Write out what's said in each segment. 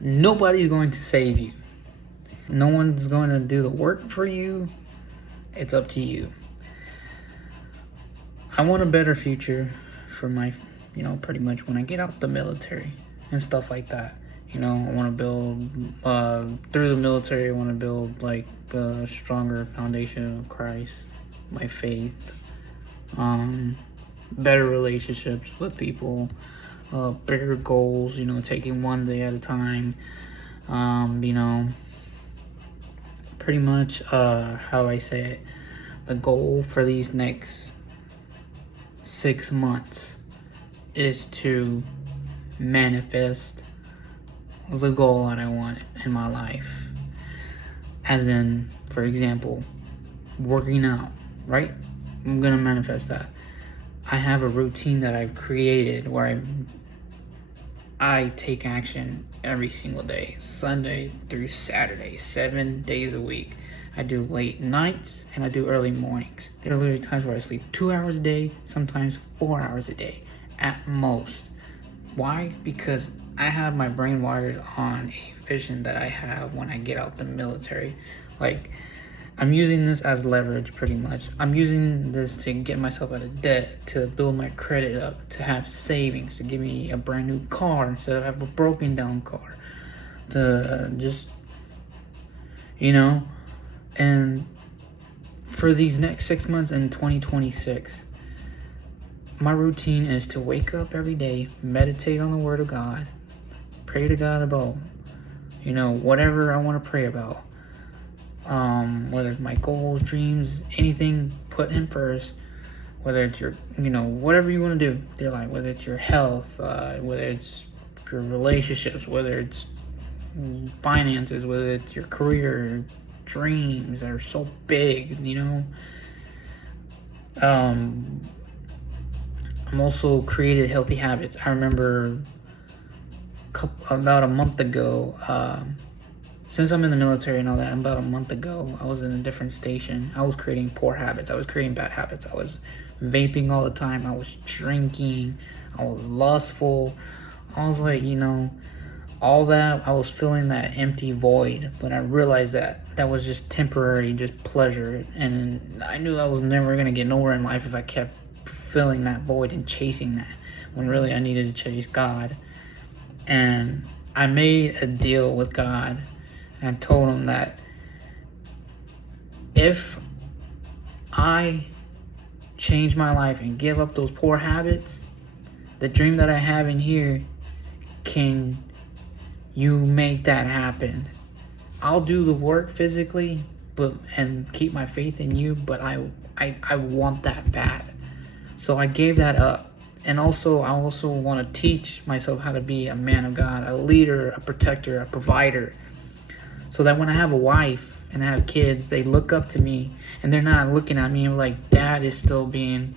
Nobody's going to save you. No one's going to do the work for you. It's up to you. I want a better future for my, pretty much when I get out the military and stuff like that. I want to build, through the military, I want to build like a stronger foundation of Christ, my faith, better relationships with people, bigger goals, taking one day at a time, pretty much, how I say it, the goal for these next 6 months is to manifest the goal that I want in my life. As in, for example, working out, right? I'm gonna manifest that. I have a routine that I've created where I take action every single day, Sunday through Saturday, 7 days a week. I do late nights and I do early mornings. There are literally times where I sleep 2 hours a day, sometimes 4 hours a day at most. Why? Because I have my brain wired on a vision that I have when I get out the military. Like, I'm using this as leverage pretty much. I'm using this to get myself out of debt, to build my credit up, to have savings, to give me a brand new car instead of have a broken down car, to just, and for these next 6 months in 2026, my routine is to wake up every day, meditate on the Word of God, pray to God about, whatever I want to pray about. Whether it's my goals, dreams, anything, put Him first. Whether it's your, whatever you want to do with your life, whether it's your health, whether it's your relationships, whether it's finances, whether it's your career, dreams that are so big, I'm also created healthy habits. I remember about a month ago, since I'm in the military and all that, about a month ago, I was in a different station. I was creating poor habits. I was creating bad habits. I was vaping all the time. I was drinking. I was lustful. I was like, all that. I was feeling that empty void. But I realized that was just temporary, just pleasure. And I knew I was never going to get nowhere in life if I kept filling that void and chasing that, when really I needed to chase God. And I made a deal with God. And I told Him that if I change my life and give up those poor habits, the dream that I have in here, can you make that happen? I'll do the work physically, and keep my faith in you, but I want that bad. So I gave that up. And also, I also want to teach myself how to be a man of God, a leader, a protector, a provider. So that when I have a wife and I have kids, they look up to me and they're not looking at me like Dad is still being,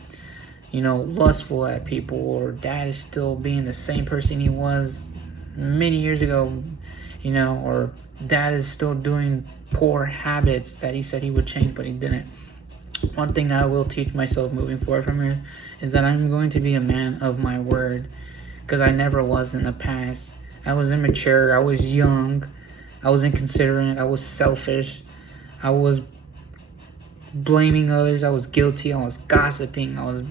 lustful at people, or Dad is still being the same person he was many years ago, or Dad is still doing poor habits that he said he would change, but he didn't. One thing I will teach myself moving forward from here is that I'm going to be a man of my word, because I never was in the past. I was immature, I was young, I was inconsiderate, I was selfish, I was blaming others, I was guilty, I was gossiping, I was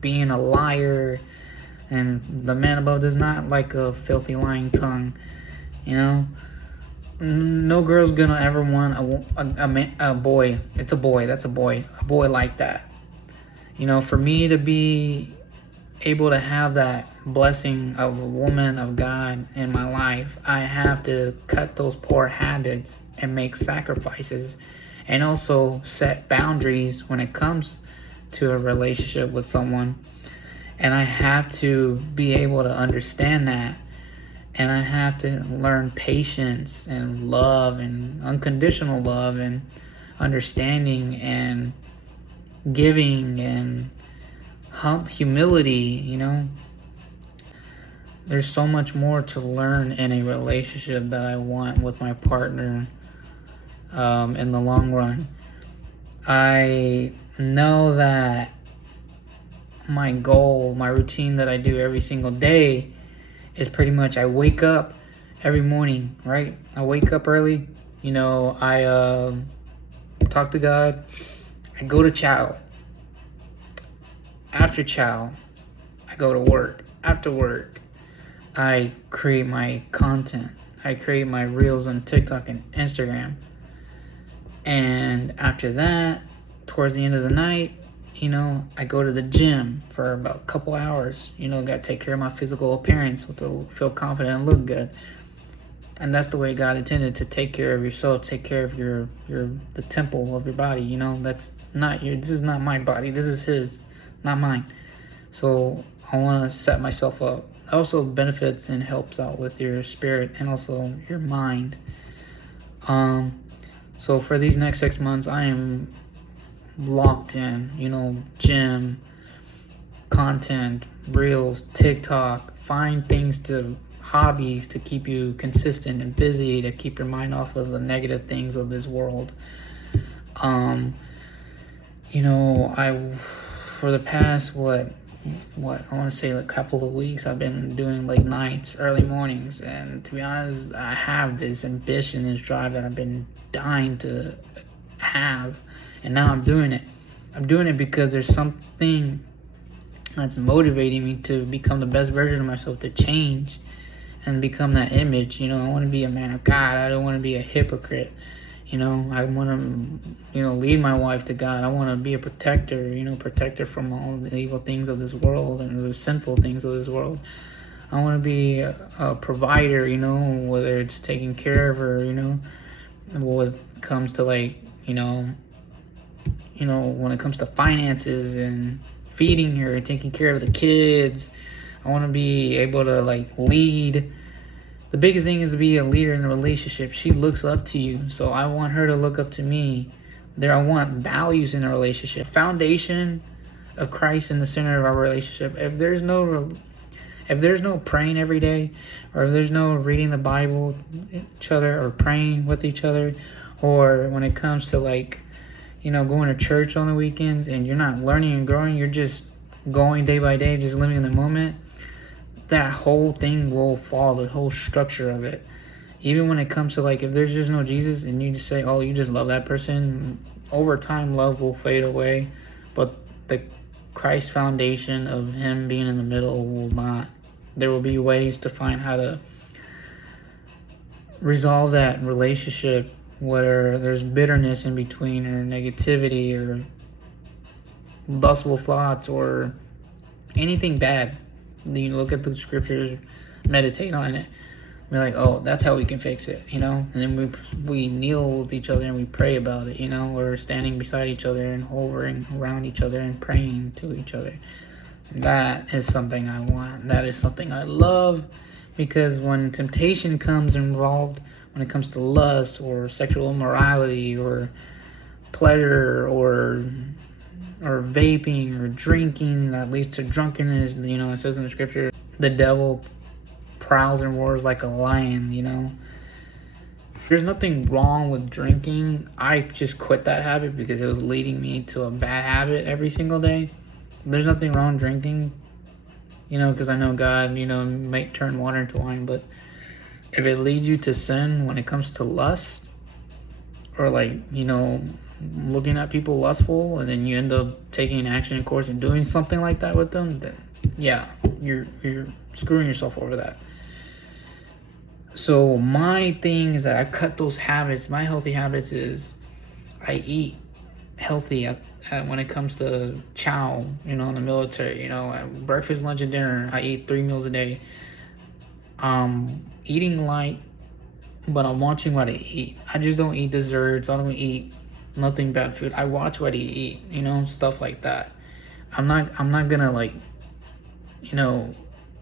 being a liar, and the man above does not like a filthy lying tongue, No girl's gonna ever want a boy, it's a boy, that's a boy like that. For me to be able to have that blessing of a woman of God in my life, I have to cut those poor habits and make sacrifices, and also set boundaries when it comes to a relationship with someone. And I have to be able to understand that, and I have to learn patience and love and unconditional love and understanding and giving and humility. There's so much more to learn in a relationship that I want with my partner, in the long run. I know that my goal, my routine that I do every single day is pretty much I wake up every morning, right? I wake up early, I talk to God, I go to chow. After chow, I go to work. After work, I create my content. I create my reels on TikTok and Instagram. And after that, towards the end of the night, I go to the gym for about a couple hours. Got to take care of my physical appearance to feel confident and look good. And that's the way God intended, to take care of yourself, take care of the temple of your body. That's not this is not my body. This is His, not mine. So I want to set myself up. It also benefits and helps out with your spirit and also your mind. So for these next 6 months, I am locked in, gym, content, reels, TikTok, find hobbies to keep you consistent and busy, to keep your mind off of the negative things of this world. For the past, I want to say a couple of weeks, I've been doing like nights, early mornings, and to be honest, I have this ambition, this drive that I've been dying to have, and now I'm doing it. I'm doing it because there's something that's motivating me to become the best version of myself, to change and become that image. I want to be a man of God. I don't want to be a hypocrite. I want to, lead my wife to God. I want to be a protector, protect her from all the evil things of this world and the sinful things of this world. I want to be a provider, whether it's taking care of her, when it comes to when it comes to finances and feeding her, taking care of the kids. I want to be able to lead. The biggest thing is to be a leader in a relationship. She looks up to you, so I want her to look up to me. I want values in a relationship. Foundation of Christ in the center of our relationship. If there's no praying every day, or if there's no reading the Bible each other, or praying with each other, or when it comes to going to church on the weekends, and you're not learning and growing, you're just going day by day, just living in the moment, that whole thing will fall, the whole structure of it. Even when it comes to if there's just no Jesus and you just say, oh, you just love that person, over time love will fade away, but the Christ foundation of Him being in the middle will not. There will be ways to find how to resolve that relationship, whether there's bitterness in between, or negativity, or lustful thoughts, or anything bad. You look at the scriptures, meditate on it, be like, oh, that's how we can fix it, and then we kneel with each other and we pray about it, we're standing beside each other and hovering around each other and praying to each other. That is something I want. That is something I love, because when temptation comes involved, when it comes to lust or sexual immorality or pleasure or vaping or drinking that leads to drunkenness, it says in the scripture, the devil prowls and roars like a lion. There's nothing wrong with drinking. I just quit that habit because it was leading me to a bad habit every single day. There's nothing wrong with drinking, because I know God, might turn water into wine, but if it leads you to sin when it comes to lust, or looking at people lustful, and then you end up taking action in course and doing something like that with them, then yeah, you're screwing yourself over that. So my thing is that I cut those habits. My healthy habits is I eat healthy when it comes to chow, in the military, at breakfast, lunch, and dinner. I eat 3 meals a day. Eating light, but I'm watching what I eat. I just don't eat desserts. I don't eat nothing bad food. I watch what I eat, stuff like that. I'm not gonna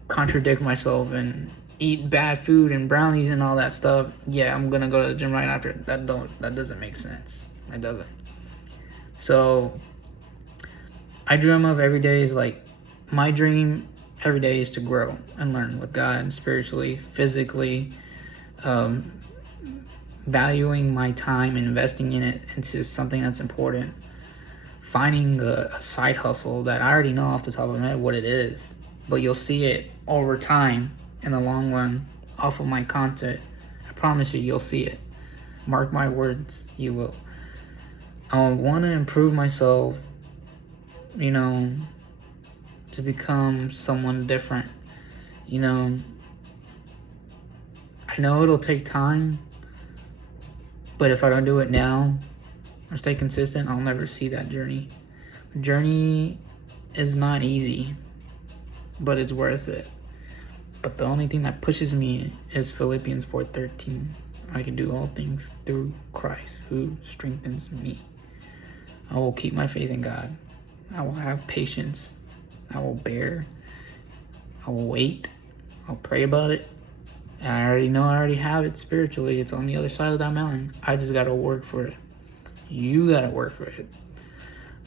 contradict myself and eat bad food and brownies and all that stuff. Yeah, I'm gonna go to the gym right after. That doesn't make sense. It doesn't. So I dream of every day is my dream every day is to grow and learn with God, spiritually, physically, valuing my time and investing in it into something that's important, finding a side hustle that I already know off the top of my head what it is, but you'll see it over time in the long run off of my content, I promise you, you'll see it. Mark my words, you will. I want to improve myself, you know, to become someone different. You know, I know it'll take time, but if I don't do it now or stay consistent, I'll never see that journey. The journey is not easy, but it's worth it. But the only thing that pushes me is Philippians 4:13. I can do all things through Christ who strengthens me. I will keep my faith in God. I will have patience. I will bear. I will wait. I'll pray about it. And I already know I already have it spiritually. It's on the other side of that mountain. I just got to work for it. You got to work for it.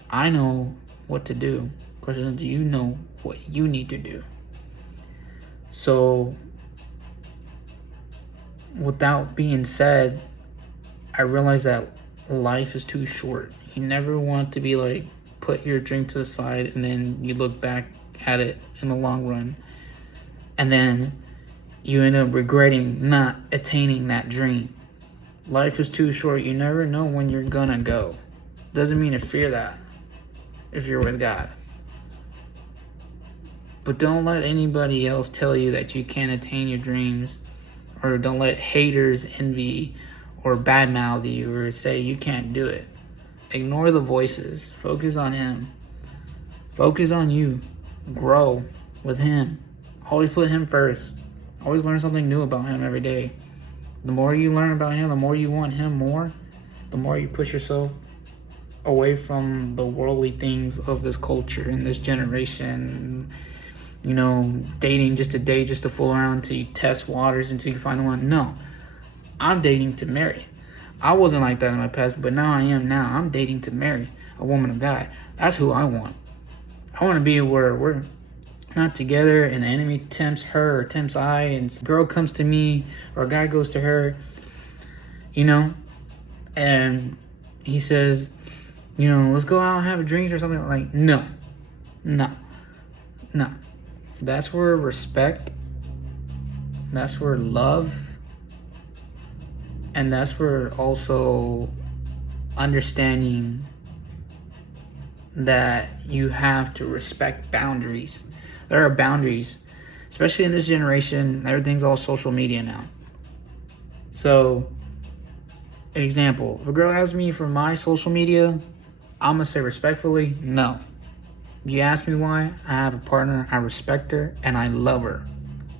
I know what to do. Question is, do you know what you need to do? So, without being said, I realize that life is too short. You never want to be like, put your dream to the side and then you look back at it in the long run. And then you end up regretting not attaining that dream. Life is too short. You never know when you're gonna go. Doesn't mean to fear that if you're with God. But don't let anybody else tell you that you can't attain your dreams, or don't let haters envy or badmouth you or say you can't do it. Ignore the voices. Focus on Him. Focus on you. Grow with Him. Always put Him first. Always learn something new about Him every day. The more you learn about Him, the more you want Him more, the more you push yourself away from the worldly things of this culture and this generation. You know, dating just to date, just to fool around until you test waters, until you find the one. No. I'm dating to marry. I wasn't like that in my past, but now I am now. I'm dating to marry a woman of God. That's who I want. I want to be where we're not together and the enemy tempts her or tempts I, and a girl comes to me or a guy goes to her, you know, and he says, you know, let's go out and have a drink or something. Like, no. That's where respect, that's where love, and that's where also understanding that you have to respect boundaries. There are boundaries, especially in this generation. Everything's all social media now. So, example, if a girl asks me for my social media, I'm gonna say respectfully, no. If you ask me why, I have a partner, I respect her, and I love her.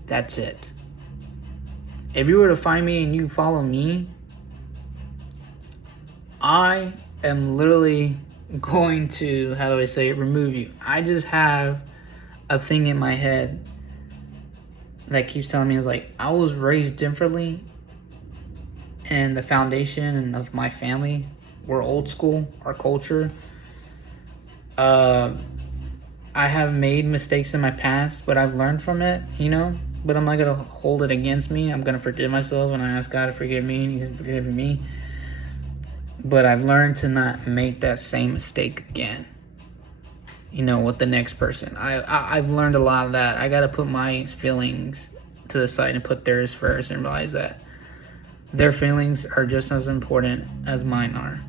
That's it. If you were to find me and you follow me, I am literally going to, how do I say it, remove you. I just have a thing in my head that keeps telling me, is like, I was raised differently, and the foundation of my family, we're old school, our culture. I have made mistakes in my past, but I've learned from it, you know? But I'm not going to hold it against me. I'm going to forgive myself, and I ask God to forgive me, and He's forgiven me. But I've learned to not make that same mistake again, you know, with the next person. I've learned a lot of that. I got to put my feelings to the side and put theirs first and realize that their feelings are just as important as mine are.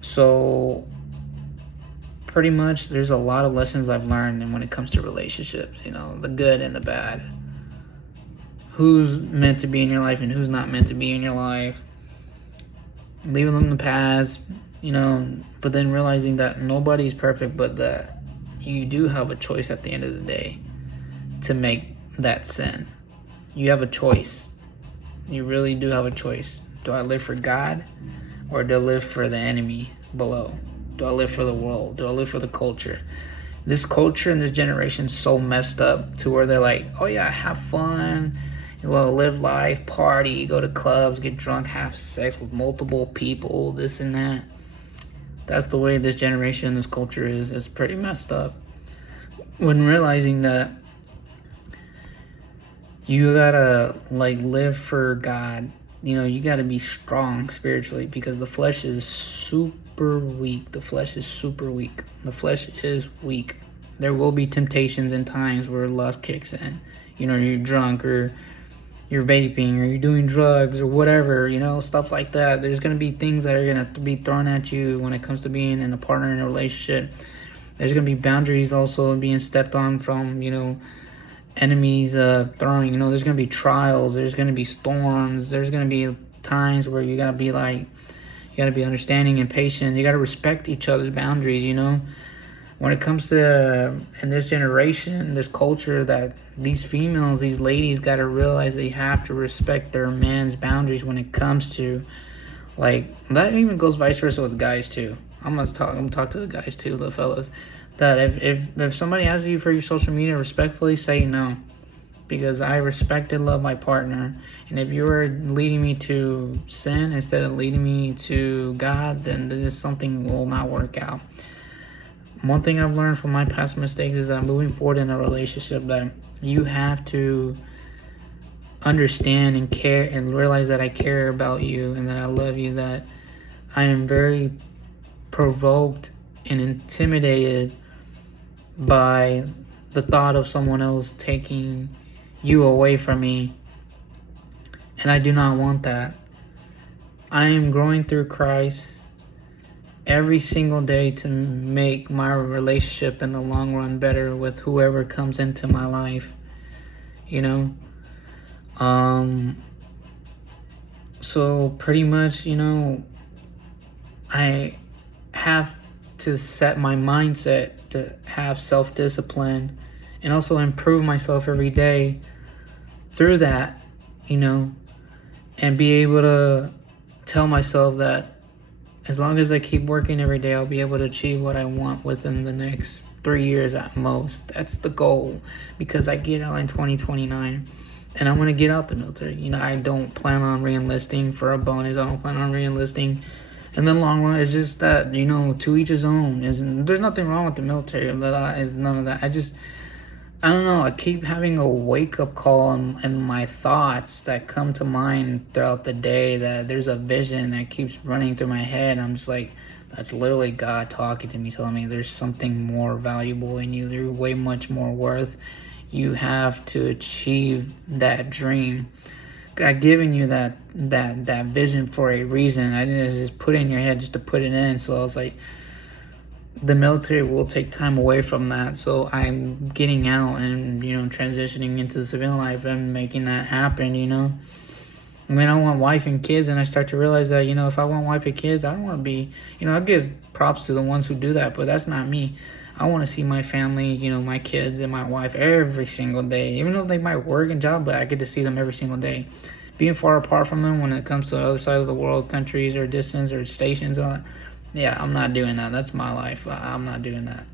So, pretty much, there's a lot of lessons I've learned, and when it comes to relationships, you know, the good and the bad. Who's meant to be in your life and who's not meant to be in your life. Leaving them in the past, you know, but then realizing that nobody's perfect, but that you do have a choice at the end of the day to make that sin. You have a choice. You really do have a choice. Do I live for God, or do I live for the enemy below? Do I live for the world? Do I live for the culture? This culture and this generation is so messed up to where they're like, oh yeah, have fun, you know, live life, party, go to clubs, get drunk, have sex with multiple people, this and that. That's the way this generation, this culture is. It's pretty messed up. When realizing that you gotta like live for God, you know, you gotta be strong spiritually, because the flesh is super weak. The flesh is super weak. The flesh is weak. There will be temptations and times where lust kicks in. you're drunk, or you're vaping, or you're doing drugs, or whatever, stuff like that. There's going to be things that are going to be thrown at you when it comes to being in a partner in a relationship. There's going to be boundaries also being stepped on from, enemies throwing. There's going to be trials, there's going to be storms, there's going to be times where you got to be like, you got to be understanding and patient. You got to respect each other's boundaries, when it comes to in this generation, this culture, that these females, these ladies got to realize they have to respect their man's boundaries when it comes to, like, that even goes vice versa with guys too. I'm gonna talk to the guys too, the fellas, that if somebody asks you for your social media, respectfully say no, because I respect and love my partner, and if you're leading me to sin instead of leading me to God, then this something will not work out. One thing I've learned from my past mistakes is that moving forward in a relationship, that you have to understand and care and realize that I care about you and that I love you, that I am very provoked and intimidated by the thought of someone else taking you away from me, and I do not want that. I am growing through Christ every single day to make my relationship in the long run better with whoever comes into my life, so pretty much, I have to set my mindset to have self-discipline and also improve myself every day through that, and be able to tell myself that as long as I keep working every day, I'll be able to achieve what I want within the next 3 years at most. That's the goal, because I get out in 2029 and I want to get out the military. I don't plan on re-enlisting for a bonus. I don't plan on re-enlisting in the long run. It's just that, to each his own. There's nothing wrong with the military. It's none of that. I don't know, I keep having a wake-up call in my thoughts that come to mind throughout the day, that there's a vision that keeps running through my head. I'm just like, that's literally God talking to me, telling me there's something more valuable in you. There's way much more worth. You have to achieve that dream. God given you that vision for a reason. I didn't just put it in your head just to put it in. So I was like, the military will take time away from that, so I'm getting out and transitioning into civilian life and making that happen. I want wife and kids, and I start to realize that if I want wife and kids, I don't want to be, I give props to the ones who do that, but that's not me. I want to see my family, my kids and my wife every single day, even though they might work and job, but I get to see them every single day. Being far apart from them when it comes to the other side of the world, countries or distance or stations, all that, yeah, I'm not doing that. That's my life. I'm not doing that.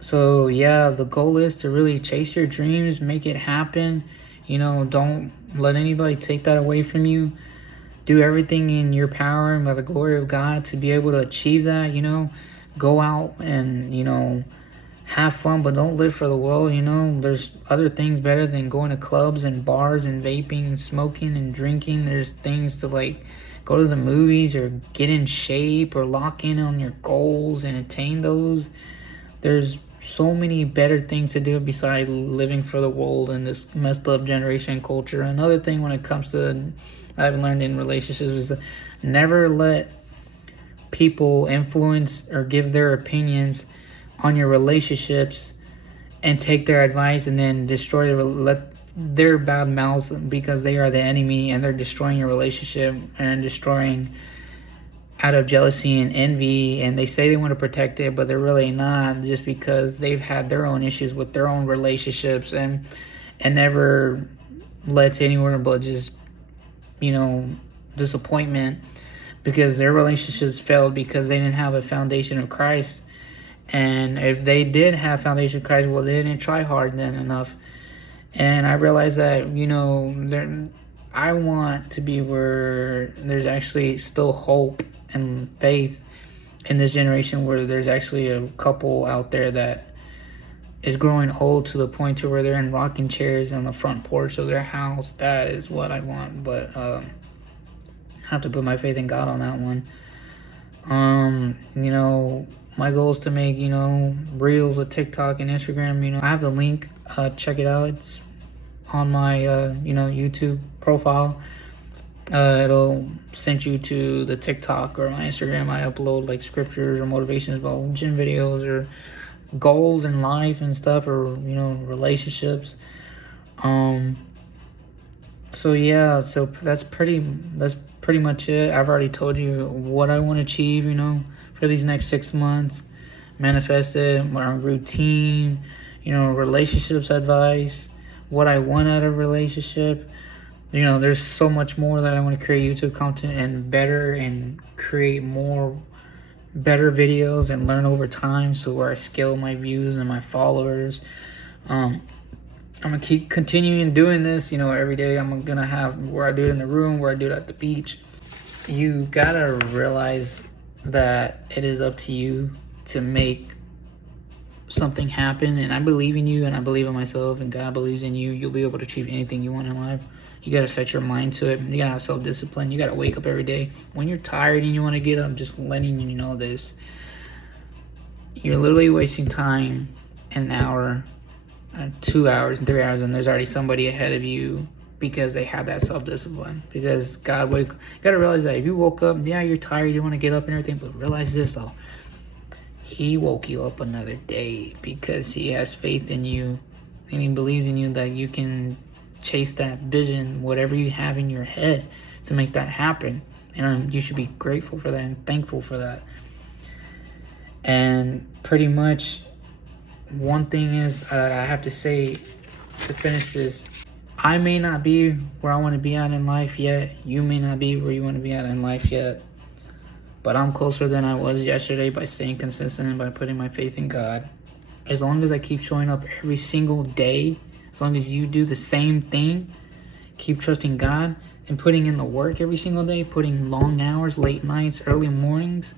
So yeah, the goal is to really chase your dreams, make it happen. Don't let anybody take that away from you. Do everything in your power and by the glory of God to be able to achieve that. Go out and have fun, but don't live for the world. There's other things better than going to clubs and bars and vaping and smoking and drinking. There's things to like go to the movies or get in shape or lock in on your goals and attain those. There's so many better things to do besides living for the world in this messed up generation culture. Another thing when it comes to, I've learned in relationships, is to never let people influence or give their opinions on your relationships and take their advice and then destroy their bad mouths, because they are the enemy and they're destroying your relationship and destroying out of jealousy and envy, and they say they want to protect it, but they're really not, just because they've had their own issues with their own relationships and never led to anywhere but just disappointment, because their relationships failed because they didn't have a foundation of Christ. And if they did have foundation of Christ, well, they didn't try hard then enough. And I realized that, I want to be where there's actually still hope and faith in this generation, where there's actually a couple out there that is growing old to the point to where they're in rocking chairs on the front porch of their house. That is what I want, but I have to put my faith in God on that one. My goal is to make, reels with TikTok and Instagram. I have the link. Check it out. It's on my, YouTube profile. It'll send you to the TikTok or my Instagram. I upload like scriptures or motivations about gym videos or goals in life and stuff, or relationships. So yeah, so that's pretty much it. I've already told you what I want to achieve, for these next 6 months. Manifest it, my routine, relationships advice, what I want out of a relationship. There's so much more that I want to create YouTube content and create more better videos and learn over time, so where I scale my views and my followers. I'm gonna keep continuing doing this, every day. I'm gonna have where I do it in the room, where I do it at the beach. You gotta realize that it is up to you to make something happen, and I believe in you, and I believe in myself, and God believes in you. You'll be able to achieve anything you want in life. You gotta set your mind to it. You gotta have self-discipline. You gotta wake up every day. When you're tired and you want to get up, just letting you know this. You're literally wasting time, an hour, 2 hours, 3 hours, and there's already somebody ahead of you because they have that self-discipline. Because you gotta realize that if you woke up, yeah, you're tired, you want to get up and everything, but realize this though. He woke you up another day because he has faith in you, and he believes in you that you can chase that vision, whatever you have in your head, to make that happen. And you should be grateful for that and thankful for that. And pretty much one thing is I have to say to finish this. I may not be where I want to be at in life yet. You may not be where you want to be at in life yet. But I'm closer than I was yesterday by staying consistent and by putting my faith in God. As long as I keep showing up every single day, as long as you do the same thing, keep trusting God and putting in the work every single day, putting long hours, late nights, early mornings,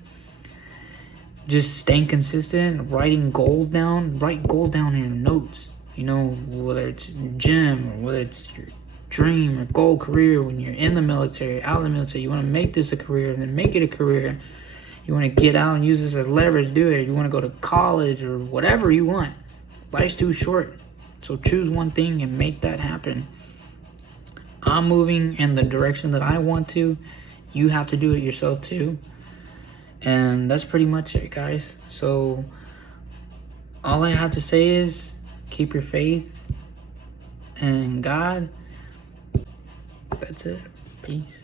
just staying consistent, writing goals down. Write goals down in your notes, whether it's gym or whether it's your dream or goal career. When you're in the military, out of the military, you want to make this a career, and then make it a career. You want to get out and use this as leverage, do it. You want to go to college or whatever you want. Life's too short. So choose one thing and make that happen. I'm moving in the direction that I want to. You have to do it yourself too. And that's pretty much it, guys. So all I have to say is keep your faith in God. That's it. Peace.